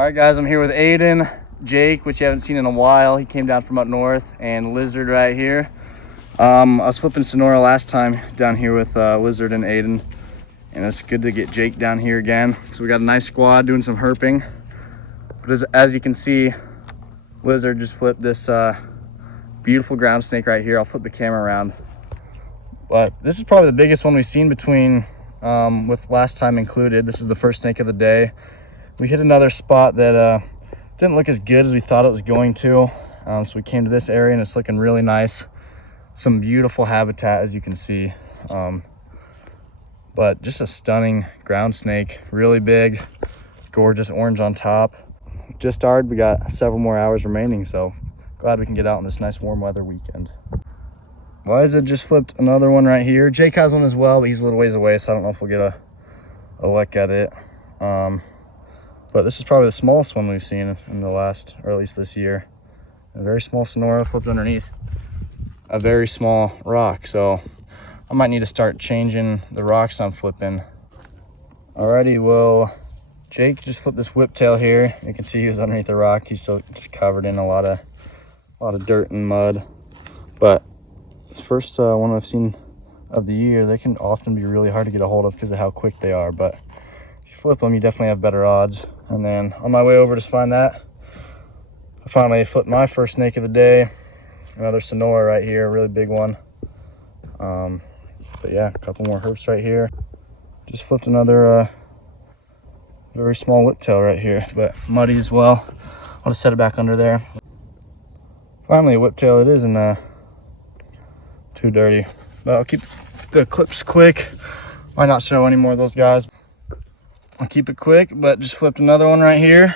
All right, guys, I'm here with Aiden, Jake, which you haven't seen in a while. He came down from up north, and Lizard right here. I was flipping Sonora last time down here with Lizard and Aiden, and it's good to get Jake down here again. So we got a nice squad doing some herping. But as you can see, Lizard just flipped this beautiful ground snake right here. I'll flip the camera around. But this is probably the biggest one we've seen between, with last time included. This is the first snake of the day. We hit another spot that didn't look as good as we thought it was going to. So we came to this area and it's looking really nice. Some beautiful habitat, as you can see. But just a stunning ground snake, really big, gorgeous orange on top. Just started, we got several more hours remaining, so glad we can get out on this nice warm weather weekend. Liza just flipped another one right here. Jake has one as well, but he's a little ways away, so I don't know if we'll get a look at it. But this is probably the smallest one we've seen in the last, or at least this year. A very small Sonora flipped underneath a very small rock. So I might need to start changing the rocks I'm flipping. Alrighty, well, Jake just flipped this whiptail here. You can see he was underneath the rock. He's still just covered in a lot of dirt and mud. But this first one I've seen of the year, they can often be really hard to get a hold of because of how quick they are. But if you flip them, you definitely have better odds. And then on my way over to find that, I finally flipped my first snake of the day. Another Sonora right here, a really big one. But yeah, a couple more herps right here. Just flipped another very small whiptail right here, but muddy as well. I'll just set it back under there. Finally, a whiptail. It isn't too dirty, but I'll keep the clips quick. Might not show any more of those guys. I'll keep it quick, but just flipped another one right here.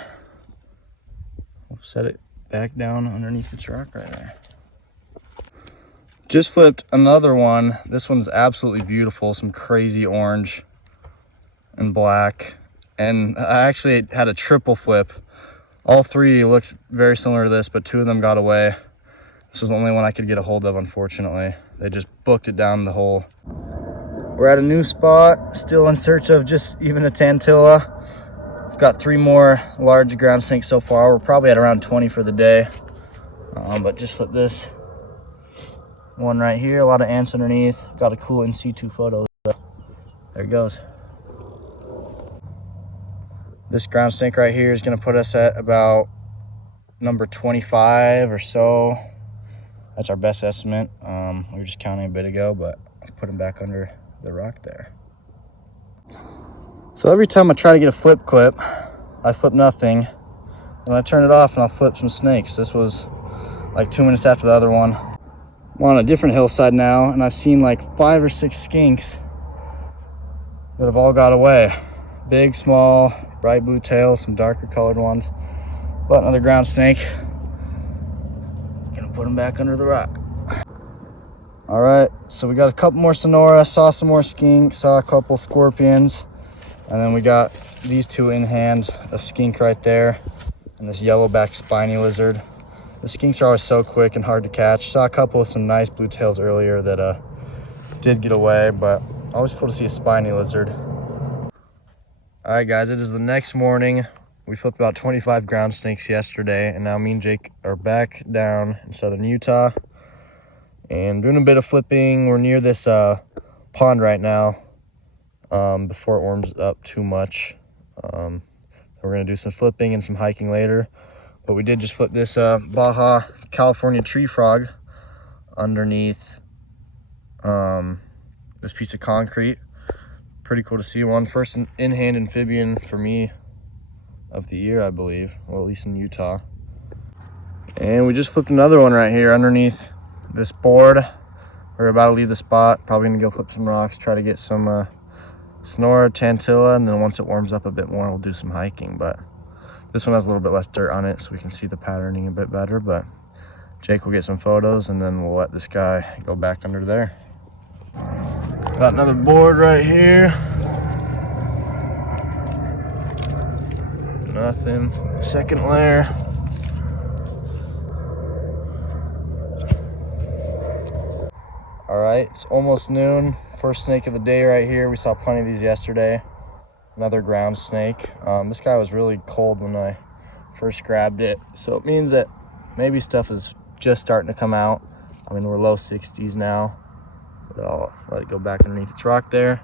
We'll set it back down underneath its rock right there. Just flipped another one. This one's absolutely beautiful. Some crazy orange and black. And I actually had a triple flip. All three looked very similar to this, but two of them got away. This was the only one I could get a hold of, unfortunately. They just booked it down the hole. We're at a new spot, still in search of just even a tantilla. We've got 3 more large ground snakes so far. We're probably at around 20 for the day. But just flipped this one right here. A lot of ants underneath. Got a cool in situ photo. There it goes. This ground snake right here is going to put us at about number 25 or so. That's our best estimate. We were just counting a bit ago, but I put him back under the rock there. So every time I try to get a flip clip, I flip nothing. Then I turn it off and I'll flip some snakes. This was like 2 minutes after the other one. I'm on a different hillside now, and I've seen like 5 or 6 skinks that have all got away. Big, small, bright blue tails, some darker colored ones. But another ground snake. Gonna put him back under the rock. All right, so we got a couple more Sonora, saw some more skinks, saw a couple scorpions, and then we got these 2 in hand, a skink right there, and this yellowback spiny lizard. The skinks are always so quick and hard to catch. Saw a couple with some nice blue tails earlier that did get away, but always cool to see a spiny lizard. All right, guys, it is the next morning. We flipped about 25 ground snakes yesterday, and now me and Jake are back down in southern Utah and doing a bit of flipping. We're near this pond right now before it warms up too much. We're gonna do some flipping and some hiking later, but we did just flip this Baja California tree frog underneath this piece of concrete. Pretty cool to see. One first in-hand amphibian for me of the year, I believe, well, at least in Utah. And we just flipped another one right here underneath this board. We're about to leave the spot, probably gonna go flip some rocks, try to get some Sonora, tantilla, and then once it warms up a bit more, we'll do some hiking. But this one has a little bit less dirt on it, so we can see the patterning a bit better. But Jake will get some photos, and then we'll let this guy go back under there. Got another board right here. Nothing. Second layer. All right, it's almost noon. First snake of the day right here. We saw plenty of these yesterday. Another ground snake. This guy was really cold when I first grabbed it. So it means that maybe stuff is just starting to come out. I mean, we're low 60s now, but I'll let it go back underneath its rock there,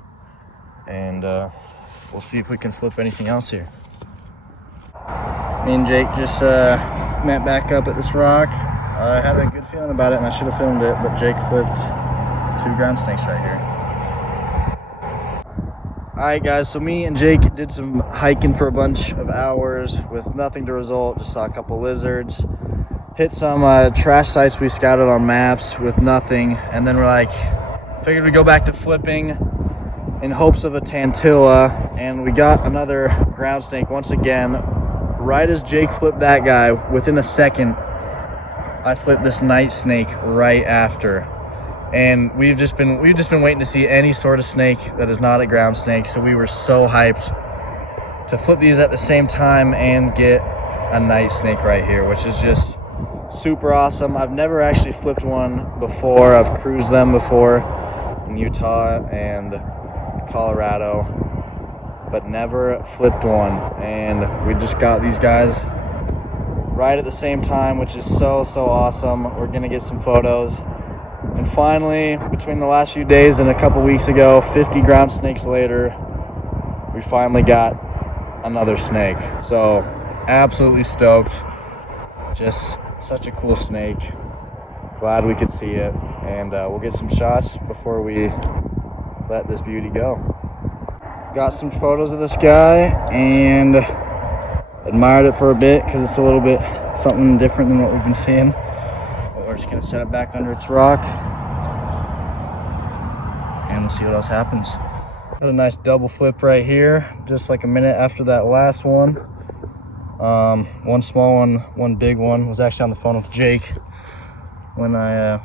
and we'll see if we can flip anything else here. Me and Jake just met back up at this rock. I had a good feeling about it, and I should have filmed it, but Jake flipped 2 ground snakes right here. Alright guys, so me and Jake did some hiking for a bunch of hours with nothing to result. Just saw a couple lizards, hit some trash sites we scouted on maps with nothing, and then we're like, figured we'd go back to flipping in hopes of a tantilla, and we got another ground snake once again. Right as Jake flipped that guy, within a second, I flipped this night snake right after. And we've just been waiting to see any sort of snake that is not a ground snake. So we were so hyped to flip these at the same time and get a night snake right here, which is just super awesome. I've never actually flipped one before. I've cruised them before in Utah and Colorado, but never flipped one. And we just got these guys right at the same time, which is so awesome. We're gonna get some photos. And finally, between the last few days and a couple weeks ago, 50 ground snakes later, we finally got another snake. So absolutely stoked. Just such a cool snake. Glad we could see it. And we'll get some shots before we let this beauty go. Got some photos of this guy and admired it for a bit because it's a little bit something different than what we've been seeing. But we're just gonna set it back under its rock and we'll see what else happens. Got a nice double flip right here, just like a minute after that last one. One small one, one big one. Was actually on the phone with Jake when I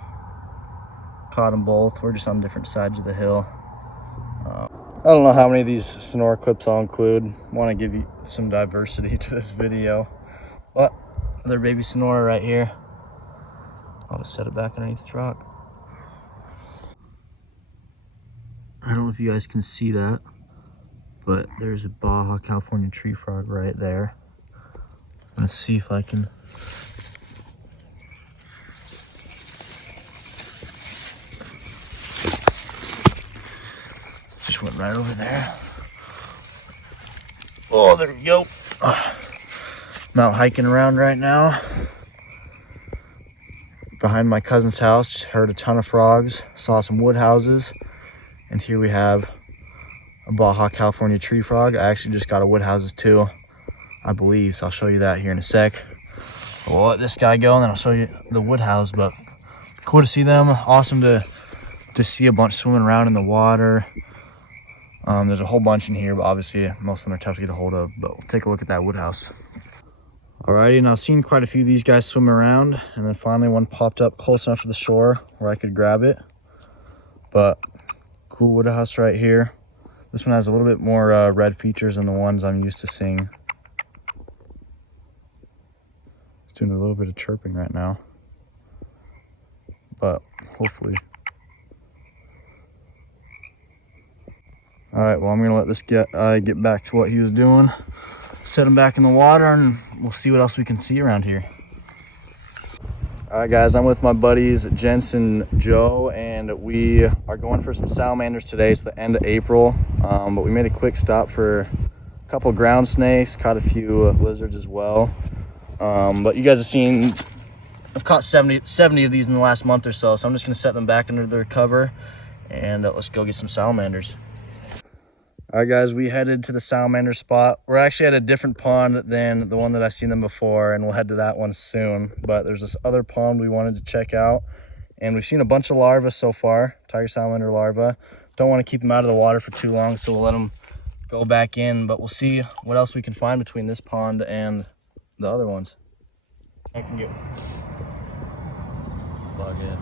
caught them both. We're just on different sides of the hill. I don't know how many of these Sonora clips I'll include. Want to give you some diversity to this video. But another baby Sonora right here. I'll just set it back underneath the rock. I don't know if you guys can see that, but there's a Baja California tree frog right there. I'm gonna see if I can. Just went right over there. Oh, there we go. I'm out hiking around right now. Behind my cousin's house, just heard a ton of frogs, saw some wood houses, and here we have a Baja California tree frog. I actually just got a wood houses too, I believe, so I'll show you that here in a sec. We'll let this guy go and then I'll show you the wood house, but cool to see them. Awesome to see a bunch swimming around in the water. There's a whole bunch in here, but obviously most of them are tough to get a hold of, but we'll take a look at that wood house. Alrighty, now I've seen quite a few of these guys swim around, and then finally one popped up close enough to the shore where I could grab it. But cool wood house right here. This one has a little bit more red features than the ones I'm used to seeing. It's doing a little bit of chirping right now, but hopefully. All right, well, I'm gonna let this get back to what he was doing. Set him back in the water and we'll see what else we can see around here. All right guys, I'm with my buddies Jensen, Joe, and we are going for some salamanders today. It's the end of April, but we made a quick stop for a couple ground snakes, caught a few lizards as well. But you guys have seen, I've caught 70 of these in the last month or so, so I'm just gonna set them back under their cover and let's go get some salamanders. All right guys, we headed to the salamander spot. We're actually at a different pond than the one that I've seen them before, and we'll head to that one soon. But there's this other pond we wanted to check out, and we've seen a bunch of larvae so far, tiger salamander larvae. Don't want to keep them out of the water for too long, so we'll let them go back in, but we'll see what else we can find between this pond and the other ones. I can get. It's all good.